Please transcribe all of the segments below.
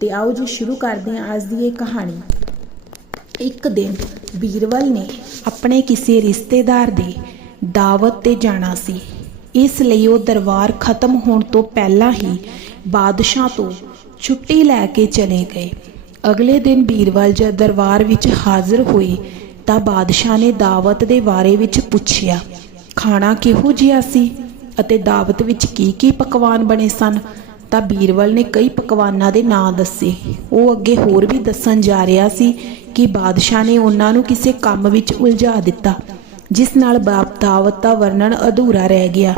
ਤੇ ਆਓ ਜੀ ਸ਼ੁਰੂ ਕਰਦੇ ਹਾਂ ਅੱਜ ਦੀ ਇਹ ਕਹਾਣੀ। ਇੱਕ ਦਿਨ ਬੀਰਵਲ ਨੇ ਆਪਣੇ ਕਿਸੇ ਰਿਸ਼ਤੇਦਾਰ ਦੇ ਦਾਵਤ ਤੇ ਜਾਣਾ ਸੀ। ਇਸ ਲਈ ਉਹ ਦਰਬਾਰ ਖਤਮ ਹੋਣ ਤੋਂ ਪਹਿਲਾਂ ਹੀ ਬਾਦਸ਼ਾਹ ਤੋਂ ਛੁੱਟੀ ਲੈ ਕੇ ਚਲੇ ਗਏ। ਅਗਲੇ ਦਿਨ ਬੀਰਵਲ ਜਦ ਦਰਬਾਰ ਵਿੱਚ ਹਾਜ਼ਰ ਹੋਏ ਤਾਂ ਬਾਦਸ਼ਾਹ ਨੇ ਦਾਵਤ ਦੇ ਬਾਰੇ ਵਿੱਚ ਪੁੱਛਿਆ, ਖਾਣਾ ਕਿਹੋ ਜਿਹਾ ਸੀ? ਅਤੇ ਦਾਵਤ ਵਿੱਚ ਕੀ ਕੀ ਪਕਵਾਨ ਬਣੇ ਸਨ? ਤਾਂ ਬੀਰਬਲ ਨੇ ਕਈ ਪਕਵਾਨਾਂ ਦੇ ਨਾਂ ਦੱਸੇ। ਉਹ ਅੱਗੇ ਹੋਰ ਵੀ ਦੱਸਣ ਜਾ ਰਿਹਾ ਸੀ ਕਿ ਬਾਦਸ਼ਾਹ ਨੇ ਉਹਨਾਂ ਨੂੰ ਕਿਸੇ ਕੰਮ ਵਿੱਚ ਉਲਝਾ ਦਿੱਤਾ, ਜਿਸ ਨਾਲ ਦਾਵਤ ਦਾ ਵਰਣਨ ਅਧੂਰਾ ਰਹਿ ਗਿਆ।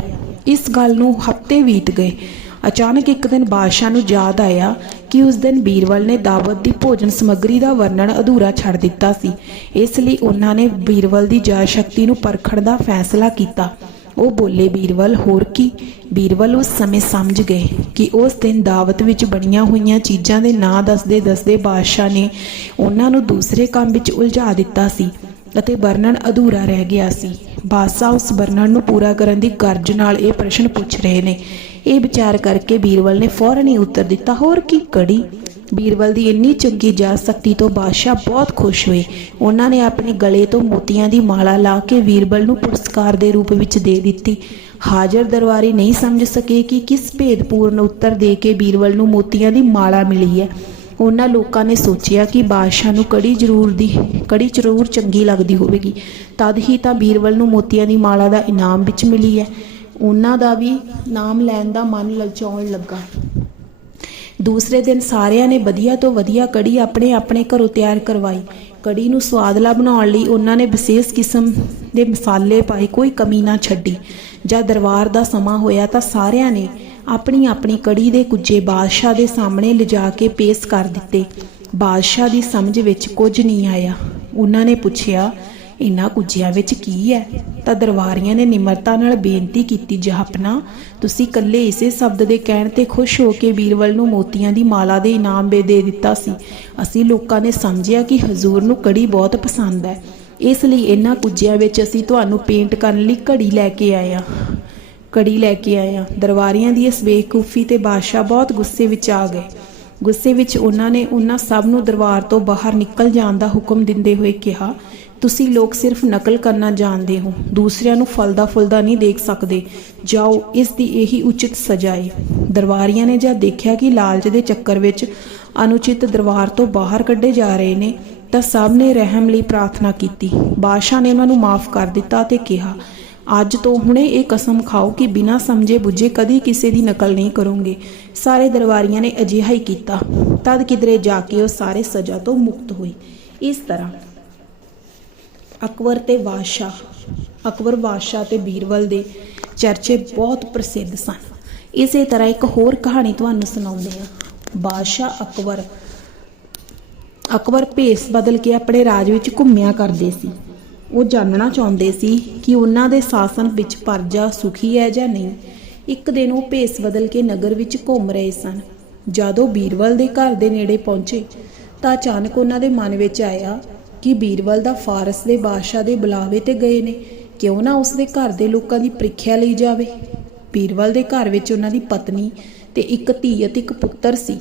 ਇਸ ਗੱਲ ਨੂੰ ਹਫ਼ਤੇ ਬੀਤ ਗਏ। ਅਚਾਨਕ ਇੱਕ ਦਿਨ ਬਾਦਸ਼ਾਹ ਨੂੰ ਯਾਦ ਆਇਆ ਕਿ ਉਸ ਦਿਨ ਬੀਰਬਲ ਨੇ ਦਾਵਤ ਦੀ ਭੋਜਨ ਸਮੱਗਰੀ ਦਾ ਵਰਣਨ ਅਧੂਰਾ ਛੱਡ ਦਿੱਤਾ ਸੀ। ਇਸ ਲਈ ਉਹਨਾਂ ਨੇ ਬੀਰਬਲ ਦੀ ਜਾ ਸ਼ਕਤੀ ਨੂੰ ਪਰਖਣ ਦਾ ਫੈਸਲਾ ਕੀਤਾ। ਉਹ ਬੋਲੇ ਬੀਰਬਲ ਹੋਰ ਕੀ? ਬੀਰਬਲ ਉਸ ਸਮੇਂ ਸਮਝ ਗਏ। ਕਿ ਉਸ ਦਿਨ ਦਾਵਤ ਵਿੱਚ ਬਣੀਆਂ ਹੋਈਆਂ ਚੀਜ਼ਾਂ ਦੇ ਨਾਂ ਦੱਸਦੇ ਦੱਸਦੇ ਬਾਦਸ਼ਾਹ ਨੇ ਉਹਨਾਂ ਨੂੰ ਦੂਸਰੇ ਕੰਮ ਵਿੱਚ ਉਲਝਾ ਦਿੱਤਾ ਸੀ ਅਤੇ ਵਰਣਨ ਅਧੂਰਾ ਰਹਿ ਗਿਆ ਸੀ। ਬਾਦਸ਼ਾਹ ਉਸ ਵਰਣਨ ਨੂੰ ਪੂਰਾ ਕਰਨ ਦੀ ਗਰਜ ਨਾਲ ਇਹ ਪ੍ਰਸ਼ਨ ਪੁੱਛ ਰਹੇ ਨੇ। ਇਹ ਵਿਚਾਰ ਕਰਕੇ ਬੀਰਬਲ ਨੇ ਫੌਰਨ ਹੀ ਉੱਤਰ ਦਿੱਤਾ, ਹੋਰ ਕੀ ਕੜੀ? ਬੀਰਬਲ ਦੀ ਇੰਨੀ ਚੰਗੀ ਜਾ ਸਕਤੀ ਤੋਂ ਬਾਦਸ਼ਾਹ ਬਹੁਤ ਖੁਸ਼ ਹੋਏ। ਉਹਨਾਂ ਨੇ ਆਪਣੇ ਗਲੇ ਤੋਂ ਮੋਤੀਆਂ ਦੀ ਮਾਲਾ ਲਾ ਕੇ ਬੀਰਬਲ ਨੂੰ ਪੁਰਸਕਾਰ ਦੇ ਰੂਪ ਵਿੱਚ ਦੇ ਦਿੱਤੀ। ਹਾਜ਼ਰ ਦਰਬਾਰੀ ਨਹੀਂ ਸਮਝ ਸਕੇ ਕਿ ਕਿਸ ਭੇਦਪੂਰਨ ਉੱਤਰ ਦੇ ਕੇ ਬੀਰਬਲ ਨੂੰ ਮੋਤੀਆਂ ਦੀ ਮਾਲਾ ਮਿਲੀ ਹੈ। ਉਹਨਾਂ ਲੋਕਾਂ ਨੇ ਸੋਚਿਆ ਕਿ ਬਾਦਸ਼ਾਹ ਨੂੰ ਕੜੀ ਜ਼ਰੂਰ ਦੀ, ਕੜੀ ਜ਼ਰੂਰ ਚੰਗੀ ਲੱਗਦੀ ਹੋਵੇਗੀ। ਤਦ ਹੀ ਤਾਂ ਬੀਰਬਲ ਨੂੰ ਮੋਤੀਆਂ ਦੀ ਮਾਲਾ ਦਾ ਇਨਾਮ ਵਿੱਚ ਮਿਲੀ ਹੈ। ਉਹਨਾਂ ਦਾ ਵੀ ਨਾਮ ਲੈਣ ਦਾ ਮਨ ਲਲਚਾਉਣ ਲੱਗਾ। ਦੂਸਰੇ ਦਿਨ ਸਾਰਿਆਂ ਨੇ ਵਧੀਆ ਤੋਂ ਵਧੀਆ ਕੜੀ ਆਪਣੇ ਆਪਣੇ ਘਰੋਂ ਤਿਆਰ ਕਰਵਾਈ। ਕੜੀ ਨੂੰ ਸਵਾਦਲਾ ਬਣਾਉਣ ਲਈ ਉਹਨਾਂ ਨੇ ਵਿਸ਼ੇਸ਼ ਕਿਸਮ ਦੇ ਮਸਾਲੇ ਪਾਏ, ਕੋਈ ਕਮੀ ਨਾ ਛੱਡੀ। ਜਦ ਦਰਬਾਰ ਦਾ ਸਮਾਂ ਹੋਇਆ ਤਾਂ ਸਾਰਿਆਂ ਨੇ ਆਪਣੀ ਆਪਣੀ ਕੜੀ ਦੇ ਕੁੱਜੇ ਬਾਦਸ਼ਾਹ ਦੇ ਸਾਹਮਣੇ ਲਿਜਾ ਕੇ ਪੇਸ਼ ਕਰ ਦਿੱਤੇ। ਬਾਦਸ਼ਾਹ ਦੀ ਸਮਝ ਵਿੱਚ ਕੁਝ ਨਹੀਂ ਆਇਆ। ਉਹਨਾਂ ਨੇ ਪੁੱਛਿਆ ਇਨ੍ਹਾਂ ਕੁੱਜਿਆਂ ਵਿੱਚ ਕੀ ਹੈ? ਤਾਂ ਦਰਬਾਰੀਆਂ ਨੇ ਨਿਮਰਤਾ ਨਾਲ ਬੇਨਤੀ ਕੀਤੀ, ਜਹਾਪਨਾ, ਤੁਸੀਂ ਇਕੱਲੇ ਇਸੇ ਸ਼ਬਦ ਦੇ ਕਹਿਣ ਤੇ ਖੁਸ਼ ਹੋ ਕੇ ਬੀਰਬਲ ਨੂੰ ਮੋਤੀਆਂ ਦੀ ਮਾਲਾ ਦੇ ਇਨਾਮ ਦੇ ਦੇ ਦਿੱਤਾ ਸੀ। ਅਸੀਂ ਲੋਕਾਂ ਨੇ ਸਮਝਿਆ ਕਿ ਹਜ਼ੂਰ ਨੂੰ ਕੜੀ ਬਹੁਤ ਪਸੰਦ ਹੈ। ਇਸ ਲਈ ਇਹਨਾਂ ਕੁੱਜਿਆਂ ਵਿੱਚ ਅਸੀਂ ਤੁਹਾਨੂੰ ਪੇਂਟ ਕਰਨ ਲਈ ਘੜੀ ਲੈ ਕੇ ਆਏ ਹਾਂ। ਕੜੀ ਲੈ ਕੇ ਆਏ ਹਾਂ। ਦਰਬਾਰੀਆਂ ਦੀ ਇਸ ਬੇਕੂਫੀ ਤੇ ਬਾਦਸ਼ਾਹ ਬਹੁਤ ਗੁੱਸੇ ਵਿੱਚ ਆ ਗਏ। ਗੁੱਸੇ ਵਿੱਚ ਉਹਨਾਂ ਨੇ ਉਹਨਾਂ ਸਭ ਨੂੰ ਦਰਬਾਰ ਤੋਂ ਬਾਹਰ ਨਿਕਲ ਜਾਣ ਦਾ ਹੁਕਮ ਦਿੰਦੇ ਹੋਏ ਕਿਹਾ ਤੁਸੀਂ ਲੋਕ ਸਿਰਫ ਨਕਲ ਕਰਨਾ ਜਾਣਦੇ ਹੋ। ਦੂਸਰਿਆਂ ਨੂੰ ਫਲਦਾ ਫੁੱਲਦਾ ਨਹੀਂ ਦੇਖ ਸਕਦੇ। ਜਾਓ, ਇਸ ਦੀ ਇਹੀ ਉਚਿਤ ਸਜ਼ਾ ਹੈ ਦਰਬਾਰੀਆਂ ਨੇ ਜਦ ਦੇਖਿਆ ਕਿ ਲਾਲਚ ਦੇ ਚੱਕਰ ਵਿੱਚ ਅਨੁਚਿਤ ਦਰਬਾਰ ਤੋਂ ਬਾਹਰ ਕੱਢੇ ਜਾ ਰਹੇ ਨੇ, ਤਾਂ ਸਭ ਨੇ ਰਹਿਮ ਲਈ ਪ੍ਰਾਰਥਨਾ ਕੀਤੀ। ਬਾਦਸ਼ਾਹ ਨੇ ਉਹਨਾਂ ਨੂੰ ਮਾਫ ਕਰ ਦਿੱਤਾ ਤੇ ਕਿਹਾ, ਅੱਜ ਤੋਂ ਹੁਣੇ ਇਹ ਕਸਮ ਖਾਓ ਕਿ ਬਿਨਾਂ ਸਮਝੇ ਬੁੱਝੇ ਕਦੀ ਕਿਸੇ ਦੀ ਨਕਲ ਨਹੀਂ ਕਰੋਗੇ ਸਾਰੇ ਦਰਬਾਰੀਆਂ ਨੇ ਅਜਿਹਾ ਹੀ ਕੀਤਾ। ਤਦ ਕਿਧਰੇ ਜਾ ਕੇ ਉਹ ਸਾਰੇ ਸਜ਼ਾ ਤੋਂ ਮੁਕਤ ਹੋਏ। ਇਸ ਤਰ੍ਹਾਂ ਅਕਬਰ ਤੇ ਬਾਦਸ਼ਾਹ, ਅਕਬਰ ਬਾਦਸ਼ਾਹ ਤੇ ਬੀਰਬਲ ਦੇ ਚਰਚੇ ਬਹੁਤ ਪ੍ਰਸਿੱਧ ਸਨ। ਇਸੇ ਤਰ੍ਹਾਂ ਇੱਕ ਹੋਰ ਕਹਾਣੀ ਤੁਹਾਨੂੰ ਸੁਣਾਉਂਦੇ ਹਾਂ। ਬਾਦਸ਼ਾਹ ਅਕਬਰ ਅਕਬਰ ਭੇਸ ਬਦਲ ਕੇ ਆਪਣੇ ਰਾਜ ਵਿੱਚ ਘੁੰਮਿਆ ਕਰਦੇ ਸੀ। ਉਹ ਜਾਣਨਾ ਚਾਹੁੰਦੇ ਸੀ ਕਿ ਉਹਨਾਂ ਦੇ ਸ਼ਾਸਨ ਵਿੱਚ ਪਰਜਾ ਸੁਖੀ ਹੈ ਜਾਂ ਨਹੀਂ। ਇੱਕ ਦਿਨ ਉਹ ਭੇਸ ਬਦਲ ਕੇ ਨਗਰ ਵਿੱਚ ਘੁੰਮ ਰਹੇ ਸਨ। ਜਦੋਂ ਬੀਰਵਲ ਦੇ ਘਰ ਦੇ ਨੇੜੇ ਪਹੁੰਚੇ, ਤਾਂ ਅਚਾਨਕ ਉਹਨਾਂ ਦੇ ਮਨ ਵਿੱਚ ਆਇਆ ਕਿ ਬੀਰਬਲ ਦਾ ਫਾਰਸ ਦੇ ਬਾਦਸ਼ਾਹ ਦੇ ਬੁਲਾਵੇ ਤੇ ਗਏ ਨੇ, ਕਿਉਂ ਨਾ ਉਸ ਦੇ ਘਰ ਦੇ ਲੋਕਾਂ ਦੀ ਪ੍ਰੀਖਿਆ ਲਈ ਜਾਵੇ? ਬੀਰਬਲ ਦੇ ਘਰ ਵਿੱਚ ਉਹਨਾਂ ਦੀ ਪਤਨੀ ਤੇ ਇੱਕ ਧੀ ਅਤੇ ਇੱਕ ਪੁੱਤਰ ਸੀ।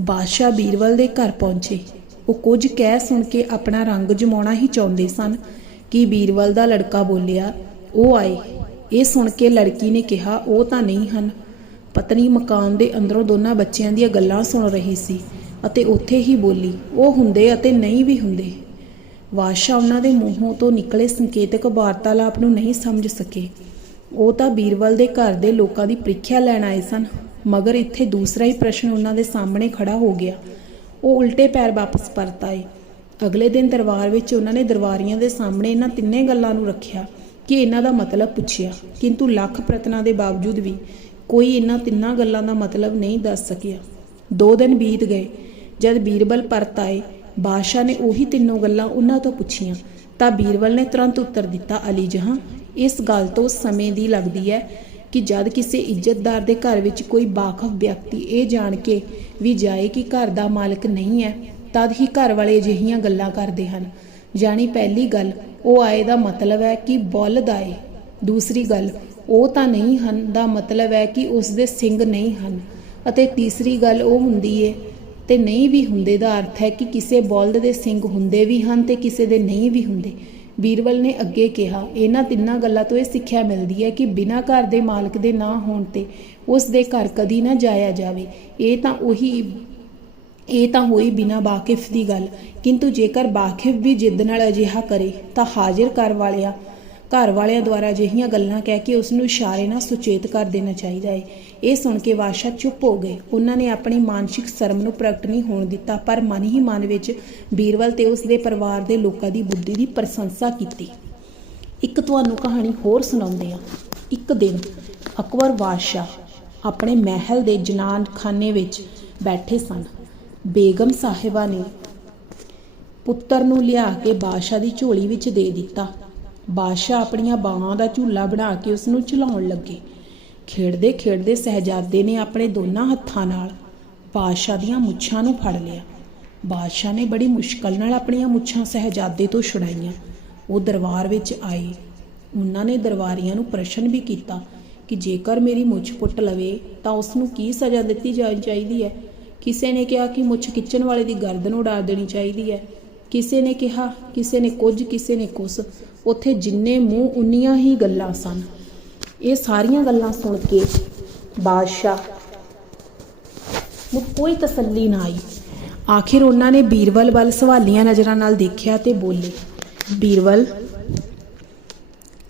ਬਾਦਸ਼ਾਹ ਬੀਰਬਲ ਦੇ ਘਰ ਪਹੁੰਚੇ। ਉਹ ਕੁਝ ਕਹਿ ਸੁਣ ਕੇ ਆਪਣਾ ਰੰਗ ਜਮਾਉਣਾ ਹੀ ਚਾਹੁੰਦੇ ਸਨ ਕਿ ਬੀਰਬਲ ਦਾ ਲੜਕਾ ਬੋਲਿਆ, ਉਹ ਆਏ। ਇਹ ਸੁਣ ਕੇ ਲੜਕੀ ਨੇ ਕਿਹਾ, ਉਹ ਤਾਂ ਨਹੀਂ ਹਨ। ਪਤਨੀ ਮਕਾਨ ਦੇ ਅੰਦਰੋਂ ਦੋਨਾਂ ਬੱਚਿਆਂ ਦੀਆਂ ਗੱਲਾਂ ਸੁਣ ਰਹੀ ਸੀ ਅਤੇ ਉੱਥੇ ਹੀ ਬੋਲੀ, ਉਹ ਹੁੰਦੇ ਅਤੇ ਨਹੀਂ ਵੀ ਹੁੰਦੇ। ਬਾਦਸ਼ਾਹ ਉਹਨਾਂ ਦੇ ਮੂੰਹੋਂ ਤੋਂ ਨਿਕਲੇ ਸੰਕੇਤਕ ਵਾਰਤਾਲਾਪ ਨੂੰ ਨਹੀਂ ਸਮਝ ਸਕੇ। ਉਹ ਤਾਂ ਬੀਰਬਲ ਦੇ ਘਰ ਦੇ ਲੋਕਾਂ ਦੀ ਪ੍ਰੀਖਿਆ ਲੈਣ ਆਏ ਸਨ, ਮਗਰ ਇੱਥੇ ਦੂਸਰਾ ਹੀ ਪ੍ਰਸ਼ਨ ਉਹਨਾਂ ਦੇ ਸਾਹਮਣੇ ਖੜਾ ਹੋ ਗਿਆ। ਉਹ ਉਲਟੇ ਪੈਰ ਵਾਪਸ ਪਰਤ ਆਏ। ਅਗਲੇ ਦਿਨ ਦਰਬਾਰ ਵਿੱਚ ਉਹਨਾਂ ਨੇ ਦਰਬਾਰੀਆਂ ਦੇ ਸਾਹਮਣੇ ਇਹਨਾਂ ਤਿੰਨੇ ਗੱਲਾਂ ਨੂੰ ਰੱਖਿਆ ਕਿ ਇਹਨਾਂ ਦਾ ਮਤਲਬ ਪੁੱਛਿਆ। ਕਿੰਤੂ ਲੱਖ ਪ੍ਰਤਨਾਂ ਦੇ ਬਾਵਜੂਦ ਵੀ ਕੋਈ ਇਹਨਾਂ ਤਿੰਨਾਂ ਗੱਲਾਂ ਦਾ ਮਤਲਬ ਨਹੀਂ ਦੱਸ ਸਕਿਆ। ਦੋ ਦਿਨ ਬੀਤ ਗਏ। ਜਦ ਬੀਰਬਲ ਪਰਤ ਆਏ ਬਾਦਸ਼ਾਹ ਨੇ ਉਹੀ ਤਿੰਨੋਂ ਗੱਲਾਂ ਉਹਨਾਂ ਤੋਂ ਪੁੱਛੀਆਂ। ਤਾਂ ਬੀਰਬਲ ਨੇ ਤੁਰੰਤ ਉੱਤਰ ਦਿੱਤਾ, ਅਲੀ ਜਹਾਂ, ਇਸ ਗੱਲ ਤੋਂ ਸਮੇਂ ਦੀ ਲੱਗਦੀ ਹੈ ਕਿ ਜਦ ਕਿਸੇ ਇੱਜ਼ਤਦਾਰ ਦੇ ਘਰ ਵਿੱਚ ਕੋਈ ਬਾਖਫ ਵਿਅਕਤੀ ਇਹ ਜਾਣ ਕੇ ਵੀ ਜਾਏ ਕਿ ਘਰ ਦਾ ਮਾਲਕ ਨਹੀਂ ਹੈ, ਤਦ ਹੀ ਘਰ ਵਾਲੇ ਅਜਿਹੀਆਂ ਗੱਲਾਂ ਕਰਦੇ ਹਨ। ਜਾਣੀ ਪਹਿਲੀ ਗੱਲ, ਉਹ ਆਏ ਦਾ ਮਤਲਬ ਹੈ ਕਿ ਬੁੱਲਦ ਆਏ ਦੂਸਰੀ ਗੱਲ, ਉਹ ਤਾਂ ਨਹੀਂ ਹਨ ਦਾ ਮਤਲਬ ਹੈ ਕਿ ਉਸ ਦੇ ਸਿੰਘ ਨਹੀਂ ਹਨ। ਅਤੇ ਤੀਸਰੀ ਗੱਲ ਉਹ ਹੁੰਦੀ ਏ ਤੇ ਨਹੀਂ ਵੀ ਹੁੰਦੇ ਦਾ ਅਰਥ ਹੈ ਕਿ ਕਿਸੇ ਬਲਦ ਦੇ ਸਿੰਘ ਹੁੰਦੇ ਵੀ ਹਨ ਤੇ ਕਿਸੇ ਦੇ ਨਹੀਂ ਵੀ ਹੁੰਦੇ। ਬੀਰਬਲ ਨੇ ਅੱਗੇ ਕਿਹਾ, ਇਹਨਾਂ ਤਿੰਨਾਂ ਗੱਲਾਂ ਤੋਂ ਇਹ ਸਿੱਖਿਆ ਮਿਲਦੀ ਹੈ ਕਿ ਬਿਨਾਂ ਘਰ ਦੇ ਮਾਲਕ ਦੇ ਨਾ ਹੋਣ ਤੇ ਉਸ ਦੇ ਘਰ ਕਦੀ ਨਾ ਜਾਇਆ ਜਾਵੇ। ਇਹ ਤਾਂ ਉਹੀ, ਇਹ ਤਾਂ ਹੋਈ ਬਿਨਾਂ ਬਾਕਿਫ ਦੀ ਗੱਲ। ਕਿੰਤੂ ਜੇਕਰ ਬਾਕਿਫ ਵੀ ਜਿੱਦ ਨਾਲ ਅਜਿਹਾ ਕਰੇ, ਤਾਂ ਹਾਜ਼ਰ ਘਰ ਵਾਲਿਆਂ ਘਰ ਵਾਲਿਆਂ ਦੁਆਰਾ ਅਜਿਹੀਆਂ ਗੱਲਾਂ ਕਹਿ ਕੇ ਉਸ ਨੂੰ ਇਸ਼ਾਰੇ ਨਾਲ ਸੁਚੇਤ ਕਰ ਦੇਣਾ ਚਾਹੀਦਾ ਹੈ। ਇਹ ਸੁਣ ਕੇ ਬਾਦਸ਼ਾਹ ਚੁੱਪ ਹੋ ਗਏ। ਉਹਨਾਂ ਨੇ ਆਪਣੀ ਮਾਨਸਿਕ ਸ਼ਰਮ ਨੂੰ ਪ੍ਰਗਟ ਨਹੀਂ ਹੋਣ ਦਿੱਤਾ, ਪਰ ਮਨ ਹੀ ਮਨ ਵਿੱਚ ਬੀਰਵਲ ਤੇ ਉਸ ਦੇ ਪਰਿਵਾਰ ਦੇ ਲੋਕਾਂ ਦੀ ਬੁੱਧੀ ਦੀ ਪ੍ਰਸ਼ੰਸਾ ਕੀਤੀ। ਇੱਕ ਤੁਹਾਨੂੰ ਕਹਾਣੀ ਹੋਰ ਸੁਣਾਉਂਦੇ ਆ ਇੱਕ ਦਿਨ ਅਕਬਰ ਬਾਦਸ਼ਾਹ ਆਪਣੇ ਮਹਿਲ ਦੇ ਜਨਾਨ ਖਾਨੇ ਵਿੱਚ ਬੈਠੇ ਸਨ। ਬੇਗਮ ਸਾਹਿਬਾ ਨੇ ਪੁੱਤਰ ਨੂੰ ਲਿਆ ਕੇ ਬਾਦਸ਼ਾਹ ਦੀ ਝੋਲੀ ਵਿੱਚ ਦੇ ਦਿੱਤਾ। ਬਾਦਸ਼ਾਹ ਆਪਣੀਆਂ ਬਾਹਾਂ ਦਾ ਝੂਲਾ ਬਣਾ ਕੇ ਉਸ ਨੂੰ ਝੁਲਾਉਣ ਲੱਗੇ। ਖੇਡਦੇ ਖੇਡਦੇ ਸਹਿਜਾਦੇ ਨੇ ਆਪਣੇ ਦੋਨਾਂ ਹੱਥਾਂ ਨਾਲ ਬਾਦਸ਼ਾਹ ਦੀਆਂ ਮੁੱਛਾਂ ਨੂੰ ਫੜ ਲਿਆ। ਬਾਦਸ਼ਾਹ ਨੇ ਬੜੀ ਮੁਸ਼ਕਲ ਨਾਲ ਆਪਣੀਆਂ ਮੁੱਛਾਂ ਸਹਿਜਾਦੇ ਤੋਂ ਛੁਡਾਈਆਂ। ਉਹ ਦਰਬਾਰ ਵਿੱਚ ਆਏ। ਉਹਨਾਂ ਨੇ ਦਰਬਾਰੀਆਂ ਨੂੰ ਪ੍ਰਸ਼ਨ ਵੀ ਕੀਤਾ ਕਿ ਜੇਕਰ ਮੇਰੀ ਮੁੱਛ ਪੁੱਟ ਲਵੇ ਤਾਂ ਉਸ ਨੂੰ ਕੀ ਸਜ਼ਾ ਦਿੱਤੀ ਜਾਣੀ ਚਾਹੀਦੀ ਹੈ? ਕਿਸੇ ਨੇ ਕਿਹਾ ਕਿ ਮੁੱਛ ਖਿੱਚਣ ਵਾਲੇ ਦੀ ਗਰਦਨ ਉਡਾ ਦੇਣੀ ਚਾਹੀਦੀ ਹੈ। ਕਿਸੇ ਨੇ ਕਿਹਾ, ਕਿਸੇ ਨੇ ਕੁਝ, ਕਿਸੇ ਨੇ ਕੁਛ ਉੱਥੇ ਜਿੰਨੇ ਮੂੰਹ ਉਨੀਆਂ ਹੀ ਗੱਲਾਂ ਸਨ। ਇਹ ਸਾਰੀਆਂ ਗੱਲਾਂ ਸੁਣ ਕੇ ਬਾਦਸ਼ਾਹ ਨੂੰ ਕੋਈ ਤਸੱਲੀ ਨਾ ਆਈ। ਆਖਿਰ ਉਹਨਾਂ ਨੇ ਬੀਰਬਲ ਵੱਲ ਸਵਾਲੀਆਂ ਨਜ਼ਰਾਂ ਨਾਲ ਦੇਖਿਆ ਤੇ ਬੋਲੇ ਬੀਰਬਲ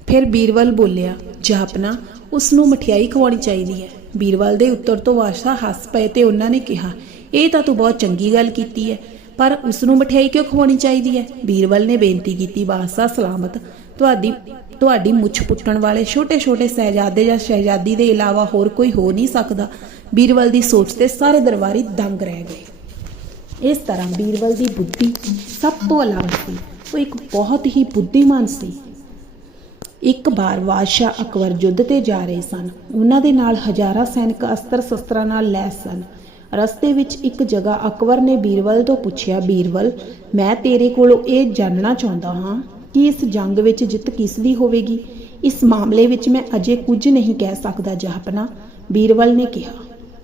ਫਿਰ ਬੀਰਬਲ ਬੋਲਿਆ ਜਾਪਨਾ ਉਸ ਨੂੰ ਮਠਿਆਈ ਖਵਾਉਣੀ ਚਾਹੀਦੀ ਹੈ। ਬੀਰਬਲ ਦੇ ਉੱਤਰ ਤੋਂ ਬਾਦਸ਼ਾਹ ਹੱਸ ਪਏ ਤੇ ਉਹਨਾਂ ਨੇ ਕਿਹਾ, ਇਹ ਤਾਂ ਤੂੰ ਬਹੁਤ ਚੰਗੀ ਗੱਲ ਕੀਤੀ ਹੈ। ਪਰ ਉਸ ਨੂੰ ਮਠਿਆਈ ਕਿਉਂ ਖਵਾਉਣੀ ਚਾਹੀਦੀ ਹੈ? ਬੀਰਬਲ ਨੇ ਬੇਨਤੀ ਕੀਤੀ ਬਾਦਸ਼ਾਹ ਸਲਾਮਤ। ਤੁਹਾਡੀ ਤੁਹਾਡੀ ਮੁੱਛ ਪੁੱਟਣ ਵਾਲੇ ਛੋਟੇ-ਛੋਟੇ ਸਹਿਜਾਦੇ ਜਾਂ ਸ਼ਹਿਜ਼ਾਦੀ ਦੇ ਇਲਾਵਾ ਹੋਰ ਕੋਈ ਹੋ ਨਹੀਂ ਸਕਦਾ। ਬੀਰਬਲ ਦੀ ਸੋਚ ਤੇ ਸਾਰੇ ਦਰਬਾਰੀ ਦੰਗ ਰਹਿ ਗਏ। ਇਸ ਤਰ੍ਹਾਂ ਬੀਰਬਲ ਦੀ ਬੁੱਧੀ ਸਭ ਤੋਂ ਅਲੱਗ ਸੀ। ਉਹ ਇੱਕ ਬਹੁਤ ਹੀ ਬੁੱਧੀਮਾਨ ਸੀ। ਇੱਕ ਵਾਰ ਬਾਦਸ਼ਾਹ ਅਕਬਰ ਯੁੱਧ ਤੇ ਜਾ ਰਹੇ ਸਨ। ਉਹਨਾਂ ਦੇ ਨਾਲ ਹਜ਼ਾਰਾਂ ਸੈਨਿਕ ਅਸਤਰ ਸ਼ਸਤਰਾਂ ਨਾਲ ਲੈਸ ਸਨ। ਰਸਤੇ ਵਿੱਚ ਇੱਕ ਜਗ੍ਹਾ ਅਕਬਰ ਨੇ ਬੀਰਬਲ ਤੋਂ ਪੁੱਛਿਆ ਬੀਰਬਲ ਮੈਂ ਤੇਰੇ ਕੋਲੋਂ ਇਹ ਜਾਣਨਾ ਚਾਹੁੰਦਾ ਹਾਂ ਕਿ ਇਸ ਜੰਗ ਵਿੱਚ ਜਿੱਤ ਕਿਸ ਦੀ ਹੋਵੇਗੀ? ਇਸ ਮਾਮਲੇ ਵਿੱਚ ਮੈਂ ਅਜੇ ਕੁਝ ਨਹੀਂ ਕਹਿ ਸਕਦਾ, ਜਹਾਪਨਾ। ਬੀਰਬਲ ਨੇ ਕਿਹਾ,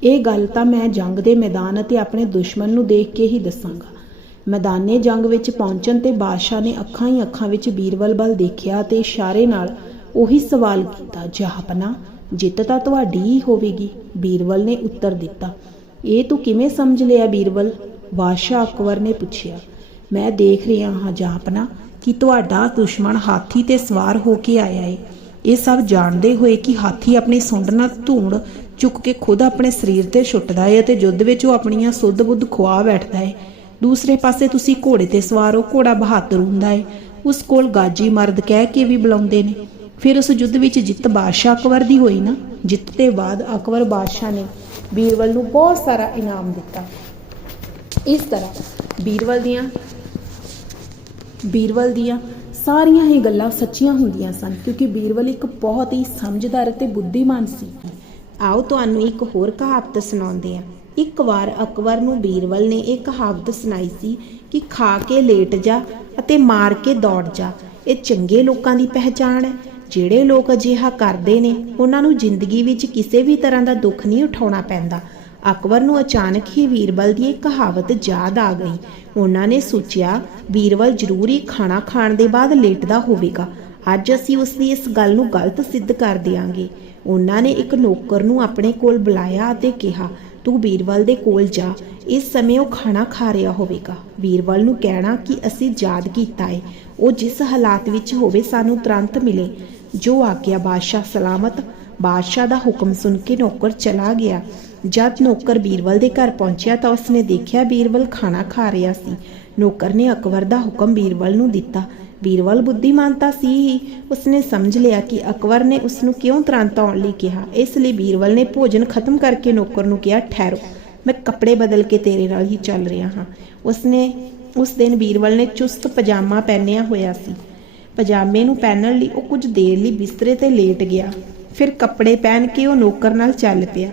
ਇਹ ਗੱਲ ਤਾਂ ਮੈਂ ਜੰਗ ਦੇ ਮੈਦਾਨ ਅਤੇ ਆਪਣੇ ਦੁਸ਼ਮਣ ਨੂੰ ਦੇਖ ਕੇ ਹੀ ਦੱਸਾਂਗਾ। ਮੈਦਾਨੇ ਜੰਗ ਵਿੱਚ ਪਹੁੰਚਣ ਤੇ ਬਾਦਸ਼ਾਹ ਨੇ ਅੱਖਾਂ ਹੀ ਅੱਖਾਂ ਵਿੱਚ ਬੀਰਬਲ ਵੱਲ ਦੇਖਿਆ ਤੇ ਇਸ਼ਾਰੇ ਨਾਲ ਉਹੀ ਸਵਾਲ ਕੀਤਾ, ਜਹਾਪਨਾ, ਜਿੱਤ ਤਾਂ ਤੁਹਾਡੀ ਹੀ ਹੋਵੇਗੀ। ਬੀਰਬਲ ਨੇ ਉੱਤਰ ਦਿੱਤਾ ਇਹ ਤੂੰ ਕਿਵੇਂ ਸਮਝ ਲਿਆ ਬੀਰਬਲ? ਬਾਦਸ਼ਾਹ ਅਕਬਰ ਨੇ ਪੁੱਛਿਆ, ਮੈਂ ਦੇਖ ਰਿਹਾ ਹਾਂ ਜਾਪਨਾ ਕਿ ਤੁਹਾਡਾ ਦੁਸ਼ਮਣ ਹਾਥੀ ਤੇ ਸਵਾਰ ਹੋ ਕੇ ਆਇਆ ਹੈ ਇਹ ਸਭ ਜਾਣਦੇ ਹੋਏ ਕਿ ਹਾਥੀ ਆਪਣੀ ਸੁੰਡ ਨਾਲ ਧੂੜ ਚੁੱਕ ਕੇ ਖੁਦ ਆਪਣੇ ਸਰੀਰ ਤੇ ਛੁੱਟਦਾ ਹੈ ਅਤੇ ਯੁੱਧ ਵਿੱਚ ਉਹ ਆਪਣੀਆਂ ਸੁੱਧ ਬੁੱਧ ਖੁਆ ਬੈਠਦਾ ਹੈ ਦੂਸਰੇ ਪਾਸੇ ਤੁਸੀਂ ਘੋੜੇ ਤੇ ਸਵਾਰ ਹੋ, ਘੋੜਾ ਬਹਾਦਰ ਹੁੰਦਾ ਹੈ ਉਸ ਕੋਲ ਗਾਜੀ ਮਰਦ ਕਹਿ ਕੇ ਵੀ ਬੁਲਾਉਂਦੇ ਨੇ। ਫਿਰ ਉਸ ਯੁੱਧ ਵਿੱਚ ਜਿੱਤ ਬਾਦਸ਼ਾਹ ਅਕਬਰ ਦੀ ਹੋਈ ਨਾ? ਜਿੱਤ ਤੇ ਬਾਅਦ ਅਕਬਰ ਬਾਦਸ਼ਾਹ ਨੇ ਬੀਰਬਲ ਨੂੰ ਬਹੁਤ ਸਾਰਾ ਇਨਾਮ ਦਿੱਤਾ। ਇਸ ਤਰ੍ਹਾਂ ਬੀਰਬਲ ਦੀਆਂ ਬੀਰਬਲ ਦੀਆਂ ਸਾਰੀਆਂ ਹੀ ਗੱਲਾਂ ਸੱਚੀਆਂ ਹੁੰਦੀਆਂ ਸਨ, ਕਿਉਂਕਿ ਬੀਰਬਲ ਇੱਕ ਬਹੁਤ ਹੀ ਸਮਝਦਾਰ ਅਤੇ ਬੁੱਧੀਮਾਨ ਸੀ। ਆਓ ਤੁਹਾਨੂੰ ਇੱਕ ਹੋਰ ਕਹਾਵਤ ਸੁਣਾਉਂਦੇ ਹਾਂ। ਇੱਕ ਵਾਰ ਅਕਬਰ ਨੂੰ ਬੀਰਬਲ ਨੇ ਇਹ ਕਹਾਵਤ ਸੁਣਾਈ ਸੀ ਕਿ ਖਾ ਕੇ ਲੇਟ ਜਾ ਅਤੇ ਮਾਰ ਕੇ ਦੌੜ ਜਾ। ਇਹ ਚੰਗੇ ਲੋਕਾਂ ਦੀ ਪਹਿਚਾਣ ਹੈ। ਜਿਹੜੇ ਲੋਕ ਅਜਿਹਾ ਕਰਦੇ ਨੇ, ਉਹਨਾਂ ਨੂੰ ਜ਼ਿੰਦਗੀ ਵਿੱਚ ਕਿਸੇ ਵੀ ਤਰ੍ਹਾਂ ਦਾ ਦੁੱਖ ਨਹੀਂ ਉਠਾਉਣਾ ਪੈਂਦਾ। ਅਕਬਰ ਨੂੰ ਅਚਾਨਕ ਹੀ ਬੀਰਬਲ ਦੀ ਇਹ ਕਹਾਵਤ ਯਾਦ ਆ ਗਈ। ਉਹਨਾਂ ਨੇ ਸੋਚਿਆ, ਵੀਰਬਲ ਜ਼ਰੂਰ ਹੀ ਖਾਣਾ ਖਾਣ ਦੇ ਬਾਅਦ ਲੇਟਦਾ ਹੋਵੇਗਾ। ਅੱਜ ਅਸੀਂ ਉਸ ਦੀ ਇਸ ਗੱਲ ਨੂੰ ਗਲਤ ਸਿੱਧ ਕਰ ਦਿਆਂਗੇ। ਉਹਨਾਂ ਨੇ ਇੱਕ ਨੌਕਰ ਨੂੰ ਆਪਣੇ ਕੋਲ ਬੁਲਾਇਆ ਅਤੇ ਕਿਹਾ ਤੂੰ ਬੀਰਬਲ ਦੇ ਕੋਲ ਜਾ, ਇਸ ਸਮੇਂ ਉਹ ਖਾਣਾ ਖਾ ਰਿਹਾ ਹੋਵੇਗਾ। ਬੀਰਬਲ ਨੂੰ ਕਹਿਣਾ ਕਿ ਅਸੀਂ ਯਾਦ ਕੀਤਾ ਹੈ ਉਹ ਜਿਸ ਹਾਲਾਤ ਵਿੱਚ ਹੋਵੇ ਸਾਨੂੰ ਤੁਰੰਤ ਮਿਲੇ। ਜੋ ਆਗਿਆ ਬਾਦਸ਼ਾਹ ਸਲਾਮਤ, ਬਾਦਸ਼ਾਹ ਦਾ ਹੁਕਮ ਸੁਣ ਕੇ ਨੌਕਰ ਚਲਾ ਗਿਆ। ਜਦ ਨੌਕਰ ਬੀਰਵਲ ਦੇ ਘਰ ਪਹੁੰਚਿਆ ਤਾਂ ਉਸਨੇ ਦੇਖਿਆ ਬੀਰਵਲ ਖਾਣਾ ਖਾ ਰਿਹਾ ਸੀ। ਨੌਕਰ ਨੇ ਅਕਬਰ ਦਾ ਹੁਕਮ ਬੀਰਵਲ ਨੂੰ ਦਿੱਤਾ। ਬੀਰਬਲ ਬੁੱਧੀਮਾਨ ਤਾਂ ਸੀ ਹੀ। ਉਸਨੇ ਸਮਝ ਲਿਆ ਕਿ ਅਕਬਰ ਨੇ ਉਸ ਨੂੰ ਕਿਉਂ ਤੁਰੰਤ ਆਉਣ ਲਈ ਕਿਹਾ। ਇਸ ਲਈ ਬੀਰਬਲ ਨੇ ਭੋਜਨ ਖਤਮ ਕਰਕੇ ਨੌਕਰ ਨੂੰ ਕਿਹਾ, ਠਹਿਰੋ। ਮੈਂ ਕੱਪੜੇ ਬਦਲ ਕੇ ਤੇਰੇ ਨਾਲ ਹੀ ਚੱਲ ਰਿਹਾ ਹਾਂ। ਉਸਨੇ, ਉਸ ਦਿਨ ਬੀਰਬਲ ਨੇ ਚੁਸਤ ਪਜਾਮਾ ਪਹਿਨਿਆ ਹੋਇਆ ਸੀ। ਪਜਾਮੇ ਨੂੰ ਪਹਿਨਣ ਲਈ ਉਹ ਕੁਝ ਦੇਰ ਲਈ ਬਿਸਤਰੇ ਤੇ ਲੇਟ ਗਿਆ। ਫਿਰ ਕੱਪੜੇ ਪਹਿਨ ਕੇ ਉਹ ਨੌਕਰ ਨਾਲ ਚੱਲ ਪਿਆ।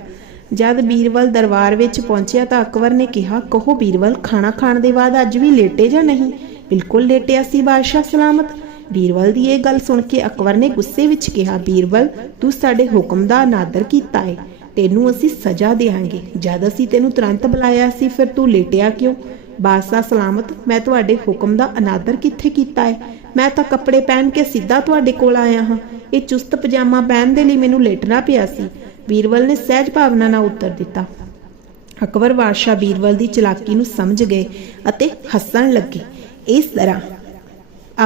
ਜਦ ਬੀਰਵਲ ਦਰਬਾਰ ਵਿੱਚ ਪਹੁੰਚਿਆ ਤਾਂ ਅਕਬਰ ਨੇ ਕਿਹਾ, ਕਹੋ ਬੀਰਵਲ ਖਾਣਾ ਖਾਣ ਦੇ ਬਾਅਦ ਅੱਜ ਵੀ ਲੇਟੇ ਜਾਂ ਨਹੀਂ? ਬਿਲਕੁਲ ਲੇਟਿਆ ਸੀ ਬਾਦਸ਼ਾਹ ਸਲਾਮਤ। ਬੀਰਬਲ ਦੀ ਇਹ ਗੱਲ ਸੁਣ ਕੇ ਅਕਬਰ ਨੇ ਗੁੱਸੇ ਵਿੱਚ ਕਿਹਾ ਬੀਰਬਲ ਤੂੰ ਸਾਡੇ ਹੁਕਮ ਦਾ ਅਨਾਦਰ ਕੀਤਾ ਹੈ ਤੈਨੂੰ ਅਸੀਂ ਸਜ਼ਾ ਦੇਵਾਂਗੇ ਜਦ ਅਸੀਂ ਤੈਨੂੰ ਤੁਰੰਤ ਬੁਲਾਇਆ ਸੀ, ਫਿਰ ਤੂੰ ਲੇਟਿਆ ਕਿਉਂ? ਬਾਦਸ਼ਾਹ ਸਲਾਮਤ, ਮੈਂ ਤੁਹਾਡੇ ਹੁਕਮ ਦਾ ਅਨਾਦਰ ਕਿੱਥੇ ਕੀਤਾ ਹੈ ਮੈਂ ਤਾਂ ਕੱਪੜੇ ਪਹਿਨ ਕੇ ਸਿੱਧਾ ਤੁਹਾਡੇ ਕੋਲ ਆਇਆ ਹਾਂ। ਇਹ ਚੁਸਤ ਪਜਾਮਾ ਪਹਿਨ ਦੇ ਲਈ ਮੈਨੂੰ ਲੇਟਣਾ ਪਿਆ ਸੀ। ਬੀਰਬਲ ਨੇ ਸਹਿਜ ਭਾਵਨਾ ਨਾਲ ਉੱਤਰ ਦਿੱਤਾ। ਅਕਬਰ ਬਾਦਸ਼ਾਹ ਬੀਰਬਲ ਦੀ ਚਲਾਕੀ ਨੂੰ ਸਮਝ ਗਏ ਅਤੇ ਹੱਸਣ ਲੱਗੇ। ਇਸ ਤਰ੍ਹਾਂ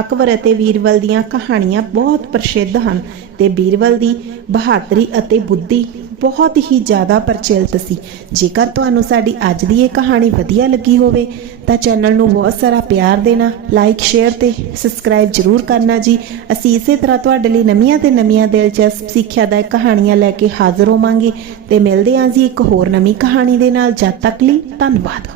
ਅਕਬਰ ਅਤੇ ਬੀਰਬਲ ਦੀਆਂ ਕਹਾਣੀਆਂ ਬਹੁਤ ਪ੍ਰਸਿੱਧ ਹਨ ਤੇ ਬੀਰਬਲ ਦੀ ਬਹਾਦਰੀ ਅਤੇ ਬੁੱਧੀ ਬਹੁਤ ਹੀ ਜ਼ਿਆਦਾ ਪ੍ਰਚਲਿਤ ਸੀ। ਜੇਕਰ ਤੁਹਾਨੂੰ ਸਾਡੀ ਅੱਜ ਦੀ ਇਹ ਕਹਾਣੀ ਵਧੀਆ ਲੱਗੀ ਹੋਵੇ, ਤਾਂ ਚੈਨਲ ਨੂੰ ਬਹੁਤ ਸਾਰਾ ਪਿਆਰ ਦੇਣਾ ਲਾਈਕ ਸ਼ੇਅਰ ਤੇ ਸਬਸਕ੍ਰਾਈਬ ਜਰੂਰ ਕਰਨਾ ਜੀ। ਅਸੀਂ ਇਸੇ ਤਰ੍ਹਾਂ ਤੁਹਾਡੇ ਲਈ ਨਵੀਆਂ ਤੇ ਨਵੀਆਂ ਦਿਲਚਸਪ ਸਿੱਖਿਆਦਾਇਕ ਕਹਾਣੀਆਂ ਲੈ ਕੇ ਹਾਜ਼ਰ ਹੋਵਾਂਗੇ। ਤੇ ਮਿਲਦੇ ਹਾਂ ਜੀ ਇੱਕ ਹੋਰ ਨਵੀਂ ਕਹਾਣੀ ਦੇ ਨਾਲ। ਜਦ ਤੱਕ ਲਈ ਧੰਨਵਾਦ।